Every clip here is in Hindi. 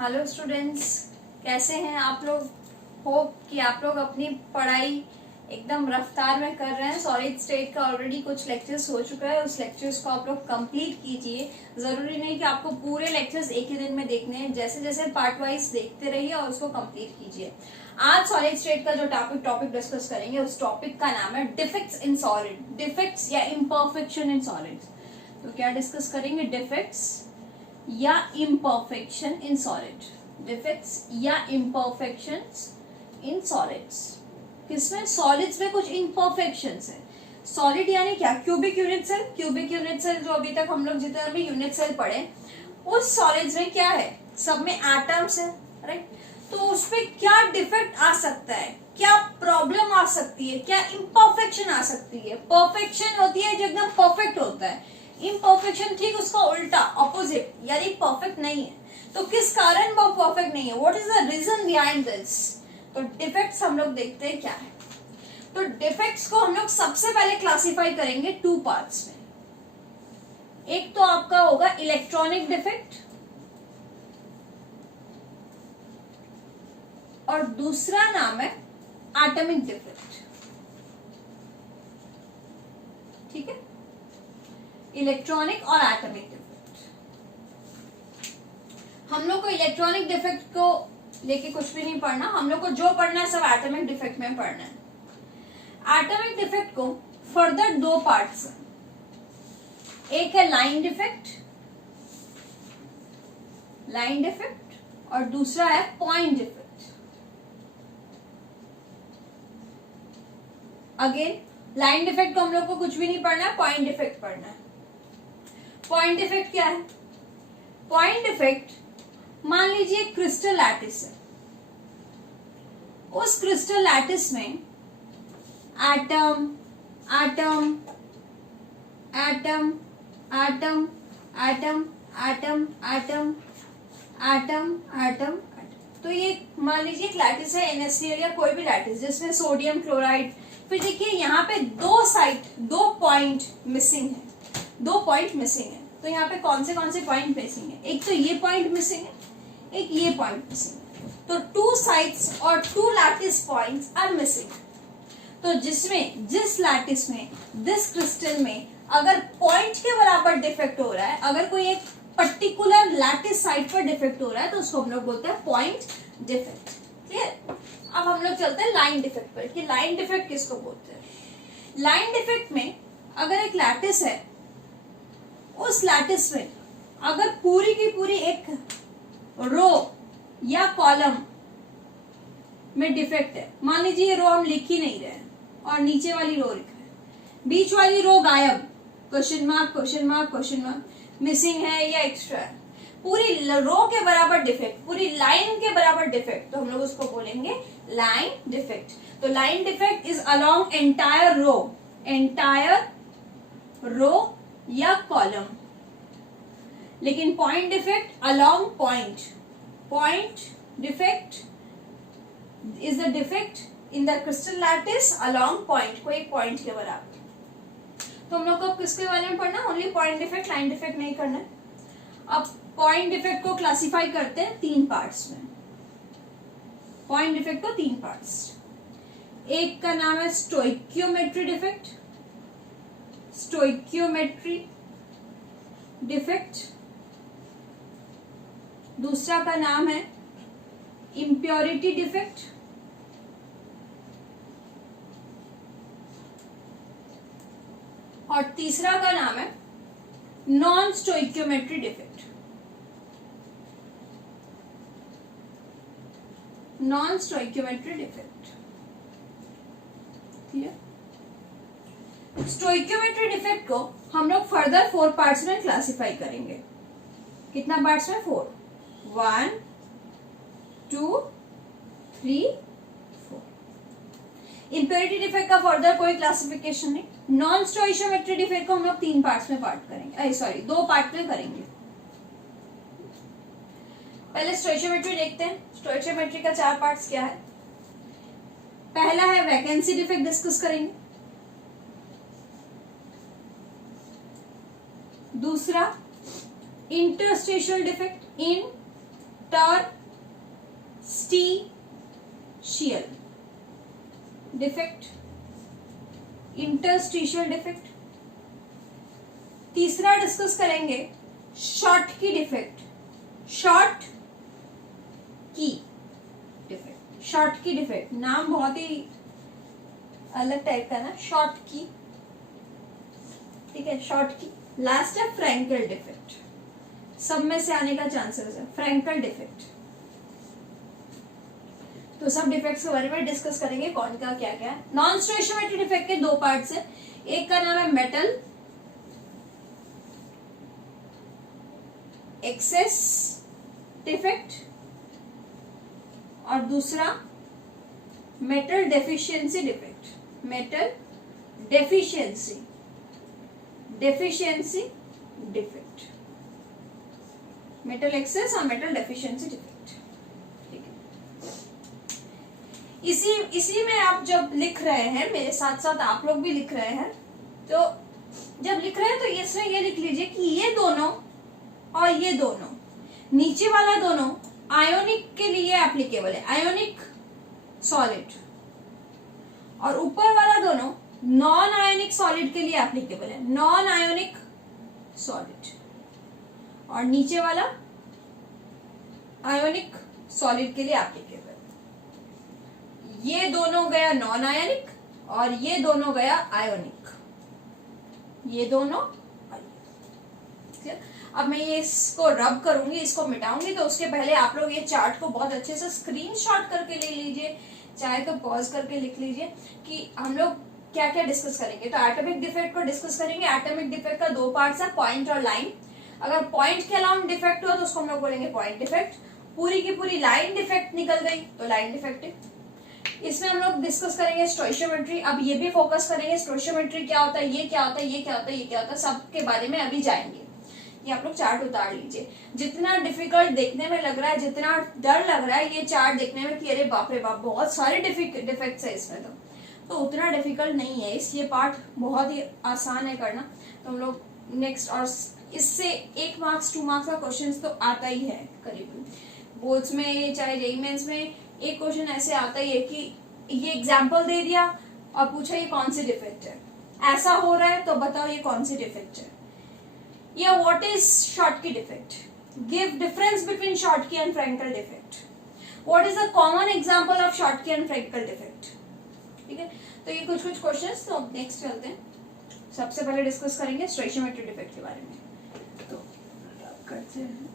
हेलो स्टूडेंट्स, कैसे हैं आप लोग। होप कि आप लोग अपनी पढ़ाई एकदम रफ्तार में कर रहे हैं। सॉलिड स्टेट का ऑलरेडी कुछ लेक्चर्स हो चुका है, उस लेक्चर्स को आप लोग कंप्लीट कीजिए। जरूरी नहीं कि आपको पूरे लेक्चर्स एक ही दिन में देखने हैं, जैसे जैसे पार्ट वाइज देखते रहिए और उसको कंप्लीट कीजिए। आज सॉलिड स्टेट का जो टॉपिक डिस्कस करेंगे, उस टॉपिक का नाम है डिफेक्ट्स इन सॉलिड, डिफेक्ट्स या इम्परफेक्शन इन सॉलिड्स। तो क्या डिस्कस करेंगे? डिफेक्ट्स या इम्परफेक्शन इन सॉलिड, डिफेक्ट्स या इम्परफेक्शंस इन सॉलिड्स। किसमें? सॉलिड्स में कुछ इम्परफेक्शंस है। सॉलिड यानी क्या? Cubic unit cell. Cubic unit cell जो अभी तक हम लोग जितने भी यूनिट सेल पढ़े, उस सॉलिड्स में क्या है? सब में एटम्स है, राइट। तो उसपे क्या डिफेक्ट आ सकता है, क्या प्रॉब्लम आ सकती है, क्या इम्परफेक्शन आ सकती है? परफेक्शन होती है जो एकदम परफेक्ट होता है, इम्परफेक्शन ठीक उसका उल्टा, ऑपोजिट, यानी परफेक्ट नहीं है। तो किस कारण वो परफेक्ट नहीं है? What is the reason behind this? तो डिफेक्ट्स हम लोग देखते हैं क्या है। तो डिफेक्ट्स को हम लोग सबसे पहले क्लासिफाई करेंगे टू पार्ट्स में। एक तो आपका होगा इलेक्ट्रॉनिक डिफेक्ट और दूसरा नाम है एटॉमिक डिफेक्ट। ठीक है, इलेक्ट्रॉनिक और एटॉमिक डिफेक्ट। हम लोग को इलेक्ट्रॉनिक डिफेक्ट को लेके कुछ भी नहीं पढ़ना, हम लोग को जो पढ़ना है सब एटॉमिक डिफेक्ट में पढ़ना है। एटॉमिक डिफेक्ट को फर्दर दो पार्ट्स हैं, एक है लाइन डिफेक्ट, और दूसरा है point defect. Again line defect को हम लोग को कुछ भी नहीं पढ़ना है, पॉइंट डिफेक्ट पढ़ना है। पॉइंट डिफेक्ट क्या है? पॉइंट डिफेक्ट, मान लीजिए क्रिस्टल लैटिस है, उस क्रिस्टल लैटिस में atom atom atom atom atom atom atom atom atom. तो ये मान लीजिए एक लैटिस है, NaCl या कोई भी लैटिस जिसमें सोडियम क्लोराइड। फिर देखिए यहाँ पे दो पॉइंट मिसिंग है, तो यहाँ पे कौन से पॉइंट मिसिंग है? एक तो ये पॉइंट मिसिंग है, एक ये पॉइंट मिसिंग है। तो टू साइड्स और two lattice points are missing. तो जिस लैटिस में, जिस क्रिस्टल में अगर पॉइंट के बराबर डिफेक्ट हो रहा है, अगर कोई एक पर्टिकुलर लैटिस साइड पर डिफेक्ट हो रहा है, तो उसको हम लोग बोलते हैं पॉइंट डिफेक्ट। क्लियर? अब हम लोग चलते हैं लाइन डिफेक्ट पर कि लाइन डिफेक्ट किसको बोलते हैं। लाइन डिफेक्ट में अगर एक लैटिस है, उस लैटिस में अगर पूरी की पूरी एक रो या कॉलम में डिफेक्ट है, मान लीजिए ये रो हम लिख ही नहीं रहे हैं और नीचे वाली रो लिखा है, बीच वाली रो गायब, question mark question mark question mark, missing है या एक्स्ट्रा है, पूरी रो के बराबर डिफेक्ट, पूरी लाइन के बराबर डिफेक्ट, तो हम लोग उसको बोलेंगे लाइन डिफेक्ट। तो line defect is along entire row या कॉलम। लेकिन point defect along point defect is the defect in the crystal lattice along point, कोई पॉइंट के बराबर। तो हम लोग को किसके बारे में पढ़ना? Only point defect, line defect नहीं करना है। अब पॉइंट डिफेक्ट को क्लासिफाई करते हैं तीन पार्ट्स में। पॉइंट डिफेक्ट को तीन पार्ट्स, एक का नाम है स्टोइकियोमेट्री डिफेक्ट, दूसरा का नाम है इम्प्योरिटी डिफेक्ट, और तीसरा का नाम है non stoichiometry defect. Stoichiometry defect को हम लोग फर्दर 4 पार्ट्स में क्लासिफाई करेंगे। कितना पार्ट्स में? 4, 1 2 3 4। इम्प्योरिटी डिफेक्ट का फर्दर कोई क्लासिफिकेशन नहीं। नॉन स्टोइकियोमेट्री डिफेक्ट को हम लोग 3 पार्ट्स में करेंगे, 2 पार्ट में करेंगे। पहले स्टोइकियोमेट्री देखते हैं। स्टोइकियोमेट्री का 4 पार्ट्स क्या है? पहला है वैकेंसी डिफेक्ट, डिस्कस करेंगे। दूसरा interstitial defect, interstitial defect, interstitial defect. तीसरा डिस्कस करेंगे शॉर्ट की डिफेक्ट, शॉर्ट की डिफेक्ट। शॉर्ट की डिफेक्ट नाम बहुत ही अलग टाइप का ना, शॉर्ट की, ठीक है, शॉर्ट की। लास्ट है फ्रैंकल डिफेक्ट, सब में से आने का चांसेस है फ्रैंकल डिफेक्ट। तो सब डिफेक्ट्स के बारे में डिस्कस करेंगे, कौन का क्या क्या है। नॉन स्टोइशियोमेट्रिक डिफेक्ट के दो पार्ट्स है, एक का नाम है मेटल एक्सेस डिफेक्ट और दूसरा metal deficiency defect. Metal deficiency defect, metal access और मेटल डेफिशिएंसी डिफेक्ट, ठीक है। इसी में आप जब लिख रहे हैं, मेरे साथ साथ आप लोग भी लिख रहे हैं, तो जब लिख रहे हैं तो इसमें ये लिख लीजिए कि ये दोनों और ये दोनों, नीचे वाला दोनों आयोनिक के लिए एप्लीकेबल है, आयोनिक सॉलिड, और ऊपर वाला दोनों नॉन आयोनिक सॉलिड के लिए एप्लीकेबल है, नॉन आयोनिक सॉलिड, और नीचे वाला आयोनिक सॉलिड के लिए एप्लीकेबल। ये दोनों गया नॉन आयोनिक और ये दोनों गया आयोनिक, ये दोनों। अब मैं ये इसको रब करूंगी, इसको मिटाऊंगी, तो उसके पहले आप लोग ये चार्ट को बहुत अच्छे से स्क्रीनशॉट करके ले लीजिए, चाहे तो पॉज करके लिख लीजिए कि हम लोग क्या क्या डिस्कस करेंगे। तो एटॉमिक डिफेक्ट को डिस्कस करेंगे। एटॉमिक डिफेक्ट का दो पार्ट्स है, पॉइंट और लाइन। अगर पॉइंट के अलाउंड डिफेक्ट हुआ तो उसको हम लोग बोलेंगे पॉइंट डिफेक्ट। पूरी की पूरी लाइन डिफेक्ट निकल गई तो लाइन डिफेक्ट है। इसमें हम लोग डिस्कस करेंगे स्टोइशियोमेट्री। अब ये भी फोकस करेंगे स्टोइशियोमेट्री क्या होता है, ये क्या होता है, ये क्या होता है, ये क्या होता है, सब के बारे में अभी जाएंगे। ये आप लोग चार्ट उतार लीजिए। जितना डिफिकल्ट देखने में लग रहा है, जितना डर लग रहा है ये चार्ट देखने में कि अरे बाप रे बाप बहुत सारे डिफेक्ट्स है इसमें, तो उतना डिफिकल्ट नहीं है। इस ये पार्ट बहुत ही आसान है करना। तो हम लोग नेक्स्ट, और इससे 1 मार्क्स 2 मार्क्स का क्वेश्चन तो आता ही है करीबन। बोर्ड्स में चाहे जेईई मेंस में एक क्वेश्चन ऐसे आता ही है कि ये एग्जाम्पल दे दिया और पूछा ये कौन सी डिफेक्ट है, ऐसा हो रहा है तो बताओ ये कौन सी डिफेक्ट है, या what is Schottky defect, give difference between Schottky and Frenkel defect, what is the common example of Schottky and Frenkel defect. ठीक है, तो ये कुछ क्वेश्चंस। तो नेक्स्ट चलते हैं। सबसे पहले डिस्कस करेंगे स्टोइशियोमेट्री डिफेक्ट के बारे में। तो करते हैं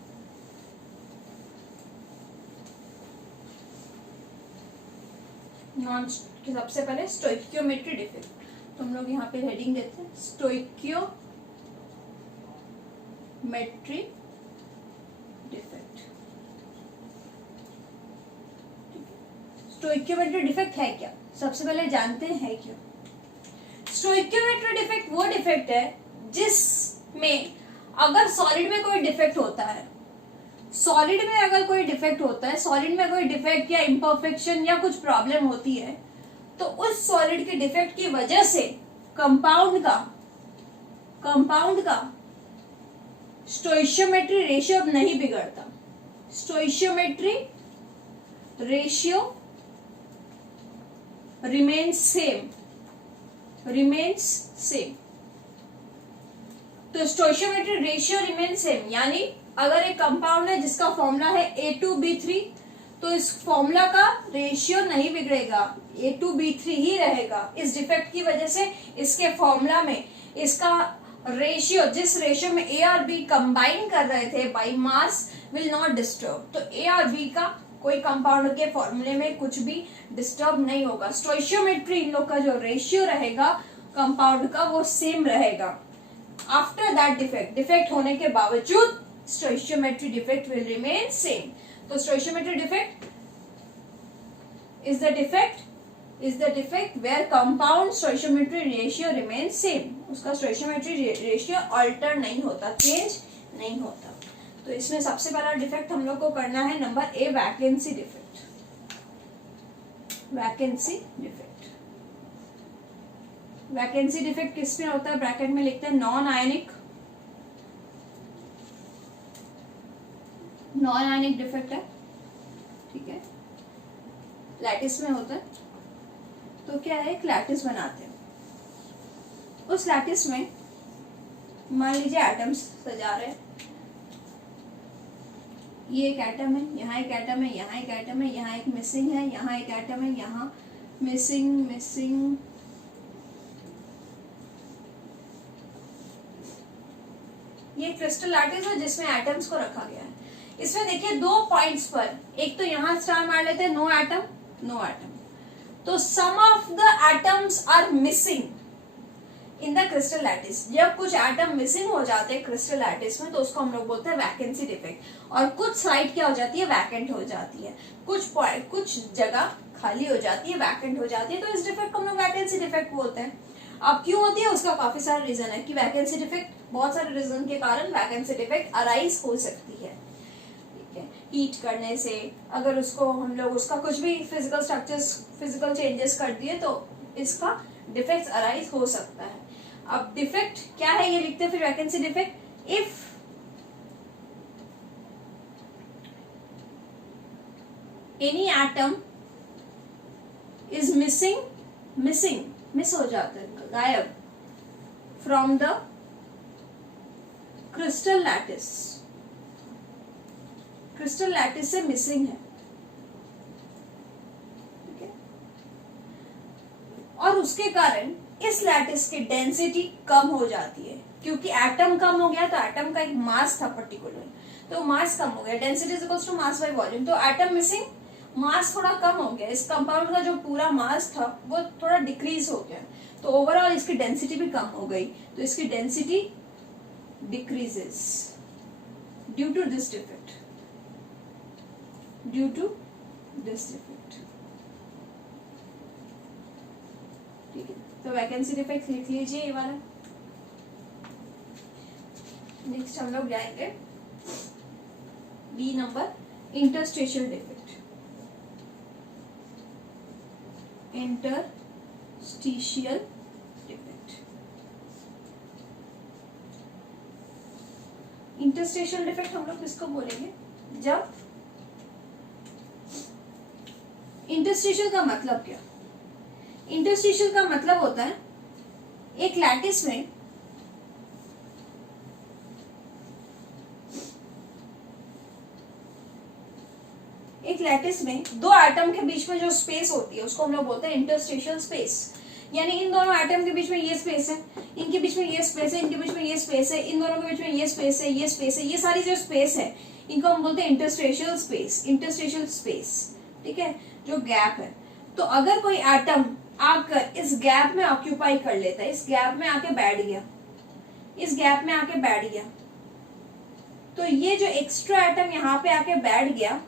सबसे पहले स्टोइकियोमेट्री डिफेक्ट। तो हम लोग यहाँ पे हेडिंग देते हैं स्टोइकियोमेट्री डिफेक्ट। स्टोइकियोमेट्री डिफेक्ट है क्या, सबसे पहले जानते हैं क्या। स्टोइकियोमेट्री डिफेक्ट वो डिफेक्ट है जिसमें अगर सॉलिड में कोई डिफेक्ट होता है, सॉलिड में अगर कोई डिफेक्ट होता है, सॉलिड में कोई डिफेक्ट या इम्परफेक्शन या कुछ प्रॉब्लम होती है, तो उस सॉलिड के डिफेक्ट की वजह से कंपाउंड का स्टोइशियोमेट्री रेशियो नहीं बिगड़ता। Stoichiometry ratio remains same. तो स्टोइशियोमेट्री रेशियो रिमेन्स सेम, यानी अगर एक कंपाउंड है जिसका फॉर्मूला है A2B3, तो इस फॉर्मूला का रेशियो नहीं बिगड़ेगा, A2B3 ही रहेगा। इस डिफेक्ट की वजह से इसके फॉर्मूला में इसका रेशियो, जिस रेशियो में A और B कंबाइन कर रहे थे by mass, will not disturb. तो A और B का कोई कंपाउंड के फॉर्मूले में कुछ भी डिस्टर्ब नहीं होगा। स्टोइशियोमेट्री इन लोग का जो रेशियो रहेगा कंपाउंड का वो सेम रहेगा। आफ्टर दैट डिफेक्ट होने के बावजूद stoichiometry defect will remain same. तो stoichiometry defect is the defect where compound stoichiometry ratio remains same। उसका स्टोइशियोमेट्री रेशियो अल्टर नहीं होता, चेंज नहीं होता। तो इसमें सबसे पहला डिफेक्ट हम लोग को करना है number A, vacancy defect. Vacancy defect किसमें होता है, ब्रैकेट में लिखते हैं non ionic non ionic defect है, ठीक है, लैटिस में होता है। तो क्या है, एक लैटिस बनाते हैं, उस लैटिस में मान लीजिए एटम्स सजा रहे हैं, ये एक एटम है, यहाँ एक एटम है, यहाँ एक एटम है, यहाँ एक मिसिंग है, यहाँ एक एटम है, यहाँ मिसिंग, ये क्रिस्टल लैटिस है जिसमें एटम्स को रखा गया है। इसमें देखिए 2 पॉइंट्स पर, एक तो यहाँ स्टार मार लेते हैं, नो एटम, तो some of the atoms are missing in the crystal lattice. जब कुछ एटम मिसिंग हो जाते हैं क्रिस्टल लैटिस में तो उसको हम लोग बोलते हैं वैकेंसी डिफेक्ट। और कुछ साइड क्या हो जाती है, वैकेंट हो जाती है, कुछ जगह खाली हो जाती है, वैकेंट हो जाती है, तो इस डिफेक्ट को हम लोग वैकेंसी डिफेक्ट बोलते हैं। अब क्यों होती है, उसका काफी सारे रीजन है कि वैकेंसी डिफेक्ट, बहुत सारे रीजन के कारण वैकेंसी डिफेक्ट अराइज हो सकती है, ठीक है। हीट करने से, अगर उसको हम लोग उसका कुछ भी फिजिकल स्ट्रक्चर्स, फिजिकल चेंजेस कर दिए तो इसका डिफेक्ट अराइज हो सकता है। अब डिफेक्ट क्या है ये लिखते हैं फिर vacancy defect, if any atom is miss हो जाता है, गायब, फ्रॉम द क्रिस्टल लैटिस से मिसिंग है, ठीक है, और उसके कारण इस लैटिस की डेंसिटी कम हो जाती है, क्योंकि एटम कम हो गया तो एटम का एक मास था पर्टिकुलर, तो मास कम हो गया, density is equals to mass by volume, तो एटम मिसिंग, मास थोड़ा कम हो गया, इस कंपाउंड का जो पूरा मास था वो थोड़ा डिक्रीज हो गया, तो ओवरऑल इसकी डेंसिटी भी कम हो गई, तो इसकी density decreases due to this defect, ठीक है। तो वैकेंसी डिफेक्ट लिख लीजिए ये वाला। नेक्स्ट हम लोग जाएंगे B number, interstitial defect. Interstitial defect, interstitial defect हम लोग किसको बोलेंगे, जब इंटरस्टिशियल का मतलब क्या, इंटरस्टिशियल का मतलब होता है एक लैटिस में दो एटम के बीच में जो स्पेस होती है उसको हम लोग बोलते हैं इंटरस्टिशियल स्पेस। यानी इन दोनों एटम के बीच में ये स्पेस है, इनके बीच में ये स्पेस है, इनके बीच में ये स्पेस है, इन दोनों के बीच में ये स्पेस है, ये स्पेस है, ये सारी जो स्पेस है इनको हम बोलते हैं इंटरस्टिशियल स्पेस, ठीक है, जो गैप है। तो अगर कोई एटम आकर इस गैप में ऑक्यूपाई कर लेता है, इस गैप में आके बैठ गया, तो ये जो एक्स्ट्रा एटम यहाँ पे आके बैठ गया,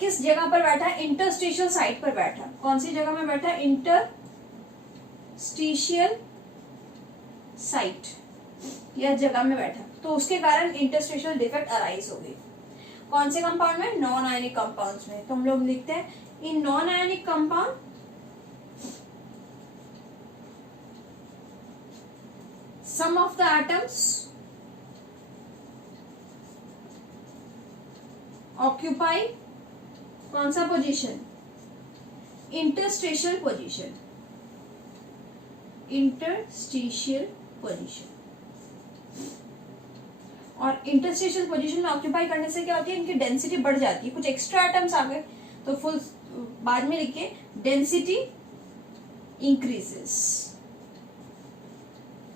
किस जगह पर बैठा, इंटरस्टिशियल साइट पर बैठा। कौन सी जगह में बैठा, इंटरस्टिशियल साइट या जगह में बैठा, तो उसके कारण इंटरस्टिशियल डिफेक्ट अराइज हो गई। कौन से कंपाउंड में, नॉन आयनिक कंपाउंड्स में। तो हम लोग लिखते हैं in non ionic compound some of the atoms occupy कौन सा पोजीशन, इंटरस्टिशियल पोजीशन। और इंटरस्टिशियल पोजीशन में ऑक्यूपाई करने से क्या होती है, इनकी डेंसिटी बढ़ जाती है, कुछ एक्स्ट्रा एटम्स आ गए तो फुल बाद में लिखिए density increases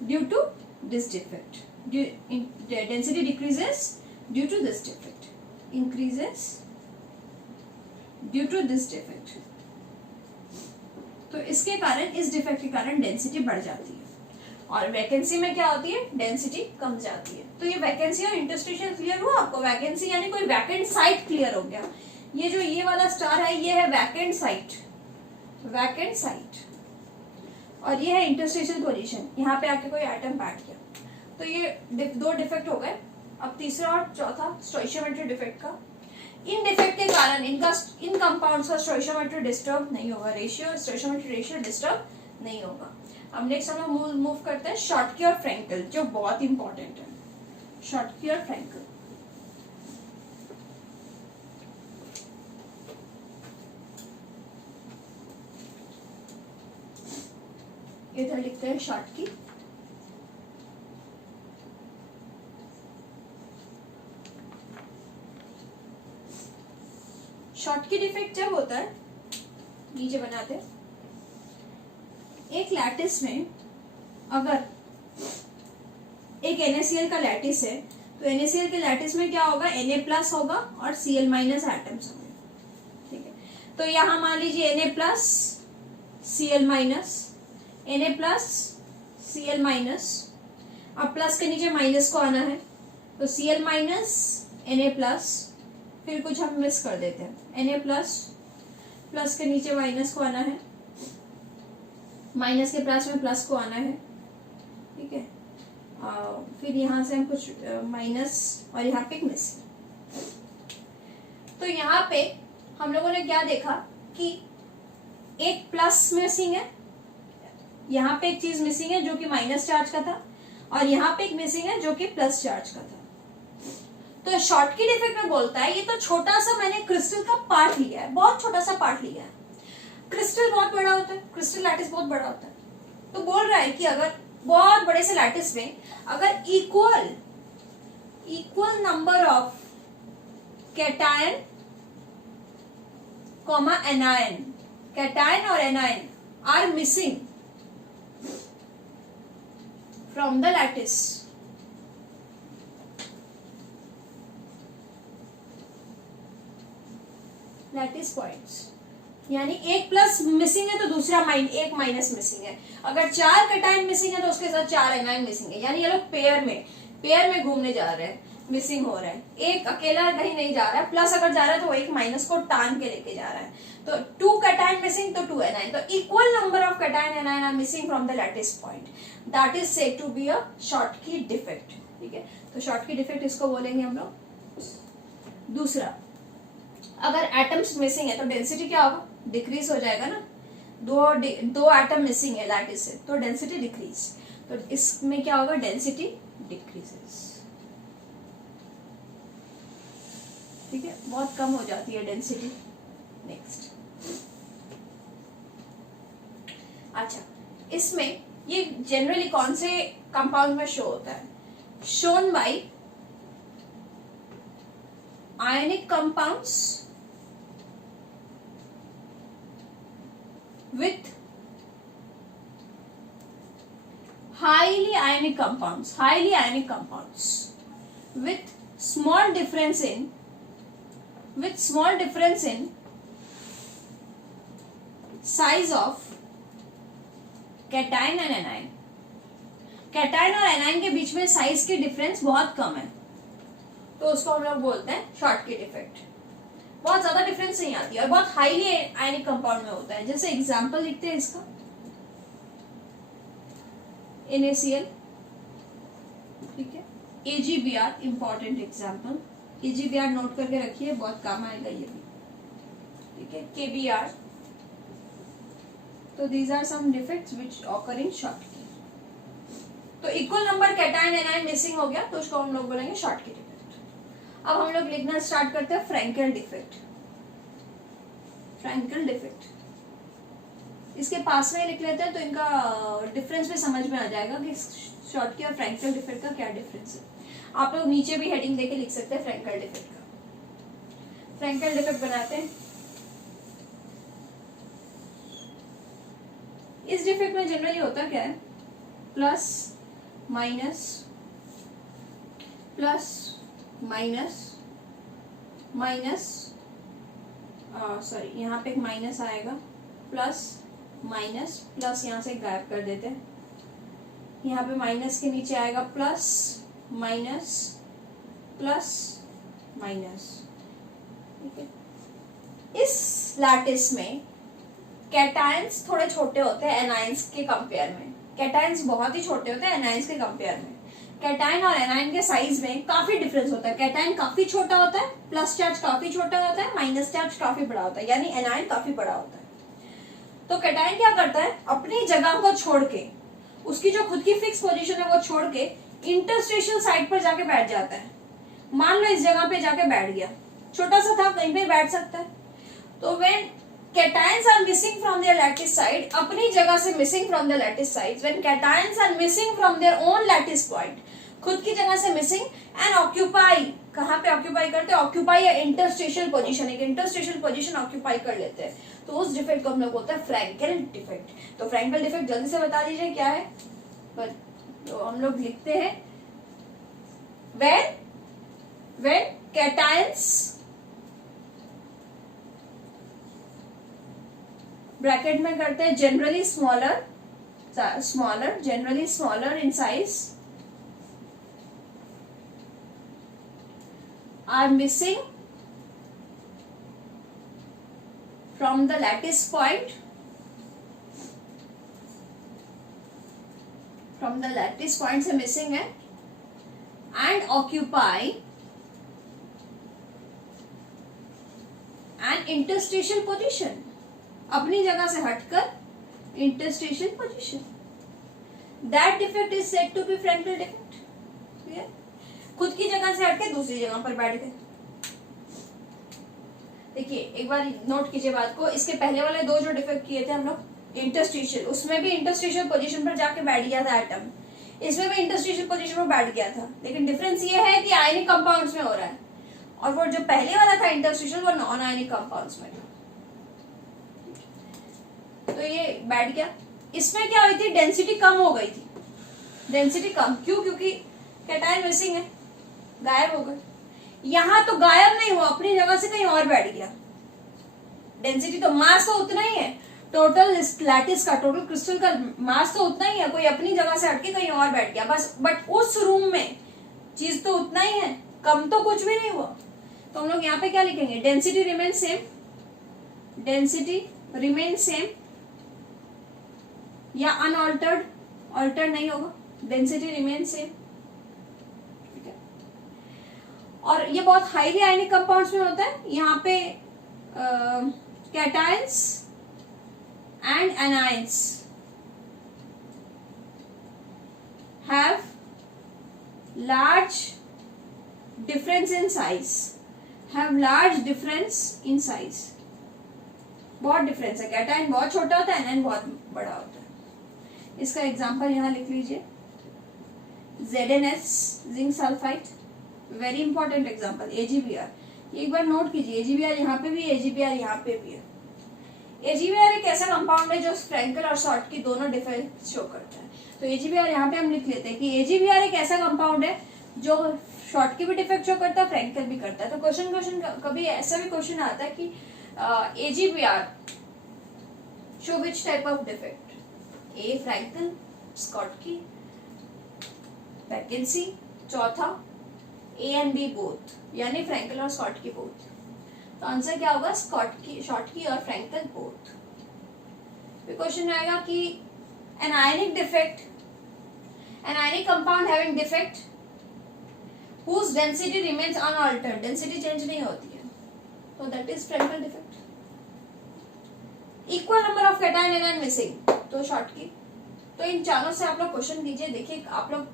due to this defect, density decreases due to this defect, increases due to this defect. तो इसके कारण, इस डिफेक्ट के कारण डेंसिटी बढ़ जाती है, और वैकेंसी में क्या होती है, डेंसिटी कम जाती है। तो ये वैकेंसी और इंटरस्टिशियल क्लियर हुआ आपको। वैकेंसी यानी कोई वैकेंट साइट क्लियर हो गया। ये जो ये वाला स्टार है ये है वैकेंट साइट, और ये है इंटरस्टिशियल पोजीशन, यहाँ पे आके कोई एटम बैठ गया। तो ये दो डिफेक्ट हो गए। अब तीसरा और चौथा स्टोइशियोमेट्री डिफेक्ट का। इन डिफेक्ट के कारण इन कंपाउंड्स का स्टोइशियोमेट्री डिस्टर्ब नहीं होगा, स्टोइशियोमेट्री रेशियो डिस्टर्ब नहीं होगा। अब नेक्स्ट हम लोग मूव करते हैं शॉर्टकी और फ्रैंकल, जो बहुत इंपॉर्टेंट है। शॉर्टकी और फ्रैंकल, इधर लिखते हैं शॉर्टकी। शॉर्टकी डिफेक्ट जब होता है, नीचे बनाते हैं, एक लैटिस में अगर एक NaCl का लैटिस है तो NaCl के लैटिस में क्या होगा, Na+ होगा और Cl- एटम्स होंगे। ठीक है, तो यहां मान लीजिए Na+, Cl-, Na+, Cl-, अब प्लस के नीचे माइनस को आना है, तो Cl-, Na+, फिर कुछ हम मिस कर देते हैं, Na+, प्लस के नीचे माइनस को आना है, माइनस के प्लस में प्लस को आना है। ठीक है, फिर यहां से हम कुछ माइनस और यहाँ पे मिस। तो यहाँ पे हम लोगों ने क्या देखा कि एक प्लस मिसिंग है, यहाँ पे एक चीज मिसिंग है जो कि माइनस चार्ज का था, और यहाँ पे एक मिसिंग है जो कि प्लस चार्ज का था। तो शॉर्टकी डिफेक्ट में बोलता है ये तो छोटा सा मैंने क्रिस्टल का पार्ट लिया है, बहुत छोटा सा पार्ट लिया है। क्रिस्टल बहुत बड़ा होता है, क्रिस्टल लैटिस बहुत बड़ा होता है, तो बोल रहा है कि अगर बहुत बड़े से लैटिस में अगर equal number of cation comma anion, cation और anion are missing from the lattice, lattice points, यानी एक प्लस मिसिंग है तो दूसरा एक माइनस मिसिंग है। अगर 4 कैटायन मिसिंग है तो उसके साथ 4 एनायन मिसिंग है, यानी ये लोग पेयर में घूमने जा रहे हैं, मिसिंग हो रहा है, एक अकेला कहीं नहीं जा रहा है, प्लस अगर जा रहा है तो एक माइनस को टान के लेके जा रहा है। तो 2 कैटायन मिसिंग तो 2 एनायन, तो equal number of cation anion are missing from the lattice point, that is said to be a Schottky defect. ठीक है, तो शॉर्टकी डिफेक्ट इसको बोलेंगे हम लोग। दूसरा, अगर एटम्स मिसिंग है तो डेंसिटी क्या होगा, डिक्रीज हो जाएगा ना, दो एटम मिसिंग है लैटिस से तो डेंसिटी डिक्रीज, तो इसमें क्या होगा, डेंसिटी डिक्रीजेस। ठीक है, बहुत कम हो जाती है डेंसिटी। नेक्स्ट, अच्छा, इसमें ये जनरली कौन से कंपाउंड में शो होता है, shown by ionic compounds with highly ionic compounds with small difference in size of cation and anion। Cation और एनायन के बीच में साइज की डिफरेंस बहुत कम है, तो उसको हम लोग बोलते हैं शॉर्टकी डिफेक्ट। बहुत ज्यादा डिफरेंस नहीं आती और बहुत हाईली आयनिक कंपाउंड में होता है। जैसे एग्जांपल लिखते हैं इसका, NaCl, ठीक है, AgBr, important example, AgBr note करके रखिए, बहुत काम आएगा ये भी। ठीक है, KBr, तो these are some defects which occur in Schottky. तो equal number cation anion missing हो गया तो उसको हम लोग बोलेंगे शॉर्टकी डिफेक्ट। अब हम लोग लिखना स्टार्ट करते हैं फ्रैंकेल डिफेक्ट। फ्रैंकेल डिफेक्ट इसके पास में लिख लेते हैं तो इनका डिफरेंस भी समझ में आ जाएगा कि शॉर्टकी और फ्रैंकेल डिफेक्ट का क्या डिफरेंस है। आप लोग नीचे भी हेडिंग देके लिख सकते हैं फ्रैंकेल डिफेक्ट का। फ्रैंकेल डिफेक्ट बनाते हैं। इस डिफेक्ट में जनरली होता क्या है, plus minus plus minus minus, sorry यहाँ पे एक माइनस आएगा, प्लस माइनस प्लस, यहाँ से गायब कर देते हैं, यहाँ पे माइनस के नीचे आएगा प्लस माइनस प्लस माइनस। ठीक है, इस लैटिस में कैटायंस थोड़े छोटे होते हैं एनायंस के कंपेयर में, कैटायंस बहुत ही छोटे होते हैं एनायंस के कंपेयर में। कैटायन और एनायन के साइज में काफी डिफरेंस होता है। कैटायन काफी छोटा होता है, प्लस चार्ज काफी छोटा होता है, माइनस चार्ज काफी बड़ा होता है, यानी एनायन काफी बड़ा होता है। तो कैटायन क्या करता है, अपनी जगह को छोड़ के, उसकी जो खुद की फिक्स पोजीशन है वो छोड़ के इंटरस्टेशियल साइड पर जाके बैठ जाता है। मान लो इस जगह पे जाके बैठ गया, छोटा सा था, कहीं पे बैठ सकता है। तो when cations are missing from their lattice side, अपनी जगह से missing from the lattice sides, when cations are missing from their own lattice point, खुद की जगह से missing and occupy, कहाँ पे occupy करते हैं, occupy या interstitial position, एक interstitial position occupy कर लेते हैं, तो उस डिफेक्ट को हम लोग बोलते हैं फ्रैंकल डिफेक्ट। तो फ्रैंकल डिफेक्ट जल्दी से बता दीजिए क्या है। तो हम लोग लिखते हैं when cations, ब्रैकेट में करते हैं generally smaller in size, are missing from the lattice point, से मिसिंग है, and occupy an interstitial position, अपनी जगह से हटकर interstitial position, that defect is said to be Frenkel defect. खुद की जगह से हटके दूसरी जगह पर बैठ गए। देखिए एक बार नोट कीजिए बात को, इसके पहले वाले दो जो डिफेक्ट किए थे हम लोग इंटरस्टिशियल, उसमें भी इंटरस्टिशियल पोजीशन पर जाके बैठ गया था एटम, इसमें भी इंटरस्टिशियल पोजीशन पर बैठ गया था, लेकिन डिफरेंस ये है कि आयनिक कंपाउंड्स में हो रहा है, और वो जो पहले वाला था इंटरस्टिशियल वो नॉन आयनिक कंपाउंड्स में था। तो ये बैठ गया। इसमें क्या हुई थी, डेंसिटी कम हो गई थी, डेंसिटी कम क्यों, क्योंकि कैटायन मिसिंग है, गायब हो गए। यहां तो गायब नहीं हुआ, अपनी जगह से कहीं और बैठ गया। डेंसिटी तो मास तो उतना ही है, टोटल लैटिस का, टोटल क्रिस्टल का मास तो उतना ही है, कोई अपनी जगह से हटके कहीं और बैठ गया बस, बट उस रूम में चीज तो उतना ही है, कम तो कुछ भी नहीं हुआ। तो हम लोग यहाँ पे क्या लिखेंगे, density remain same, density remain same, या अनऑल्टर्ड, ऑल्टर नहीं होगा, डेंसिटी रिमेन सेम, ठीक है। और ये बहुत हाईली आयनिक कंपाउंड्स में होता है। यहाँ पे cations and anions have large difference in size, बहुत डिफरेंस है, कैटायन बहुत छोटा होता है, एनायन बहुत बड़ा होता है। इसका एग्जांपल यहाँ लिख लीजिए, ZnS zinc sulphide, very important example. AgBr, एक बार नोट कीजिए, AgBr यहाँ पे भी है, AgBr यहाँ पे भी है। AgBr एक ऐसा कंपाउंड है जो फ्रैंकल और शॉर्ट की दोनों डिफेक्ट शो करता है। तो AgBr यहाँ पे हम लिख लेते हैं कि AgBr एक ऐसा कंपाउंड है जो शॉर्ट की भी डिफेक्ट शो करता है, फ्रैंकल भी करता है। तो क्वेश्चन कभी ऐसा भी क्वेश्चन आता है कि AgBr show which type of defect, A Frenkel, Schottky, vacancy, चौथा ए एंड बी बोथ, यानी फ्रैंकल और स्कॉटकी बोथ। तो आंसर क्या होगा, स्कॉटकी, शॉर्टकी और फ्रैंकल बोथ। फिर क्वेश्चन आएगा कि an ionic defect, an ionic compound having defect whose density remains unaltered, density change नहीं होती है, तो that is Frenkel defect. Equal number of cation anion missing, तो शॉर्ट की। तो इन चारों से आप लोग क्वेश्चन कीजिए, देखिए आप लोग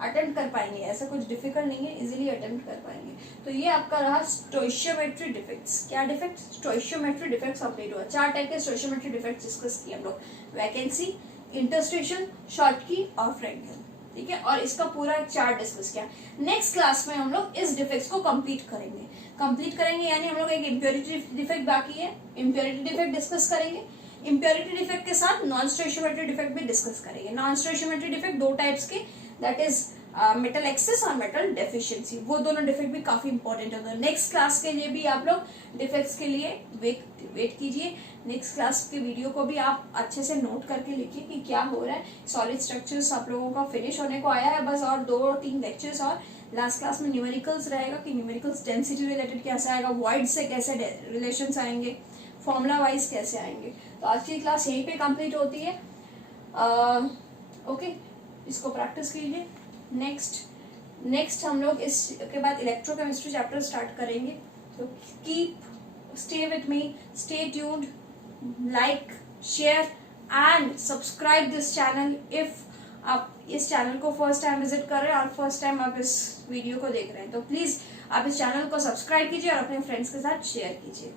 अटेम्प्ट कर पाएंगे, ऐसा कुछ डिफिकल्ट नहीं है, इजीली अटेम्प्ट कर पाएंगे। तो ये आपका रहा स्टोइशियोमेट्री डिफेक्ट्स। क्या डिफेक्ट, स्टोइशियोमेट्री डिफेक्ट्स कंप्लीट हुआ। 4 टाइप के स्टोइशियोमेट्री डिफेक्ट्स डिस्कस किए हम लोग, वैकेंसी, इंटरस्टिशन, शॉर्टकी और फ्रैंकल, ठीक है। और इसका पूरा एक चार्ट डिस्कस किया। नेक्स्ट क्लास में हम लोग इस डिफेक्ट्स को कंप्लीट करेंगे, यानी हम लोग एक इम्प्योरिटी डिफेक्ट बाकी है, इम्प्योरिटी डिफेक्ट डिस्कस करेंगे। इम्प्योरिटी डिफेक्ट के साथ नॉन स्टोइशियोमेट्री डिफेक्ट भी डिस्कस करेंगे। नॉन स्टोइशियोमेट्री डिफेक्ट 2 टाइप्स के, दैट इज मेटल एक्सेस और मेटल डेफिशिएंसी, वो दोनों डिफेक्ट भी काफी इंपॉर्टेंट होते हैं। नेक्स्ट क्लास के लिए भी आप लोग डिफेक्ट्स के लिए वेट कीजिए। नेक्स्ट क्लास के वीडियो को भी आप अच्छे से नोट करके लिखिए कि क्या हो रहा है। सॉलिड स्ट्रक्चर्स आप लोगों का फिनिश होने को आया है, बस और 2-3 लेक्चर्स और लास्ट क्लास में न्यूमेरिकल्स रहेगा कि न्यूमेरिकल्स डेंसिटी रिलेटेड कैसे आएगा, वॉइड से कैसे रिलेशंस आएंगे, फॉर्मूला वाइज कैसे आएंगे। तो आज की क्लास यहीं पे कंप्लीट होती है। ओके, इसको प्रैक्टिस कीजिए। नेक्स्ट हम लोग इसके बाद इलेक्ट्रोकेमिस्ट्री चैप्टर स्टार्ट करेंगे। तो stay with me, stay tuned, like, share and subscribe this channel if आप इस चैनल को फर्स्ट टाइम विजिट कर रहे हैं और फर्स्ट टाइम आप इस वीडियो को देख रहे हैं। तो प्लीज आप इस चैनल को सब्सक्राइब कीजिए और अपने फ्रेंड्स के साथ शेयर कीजिए।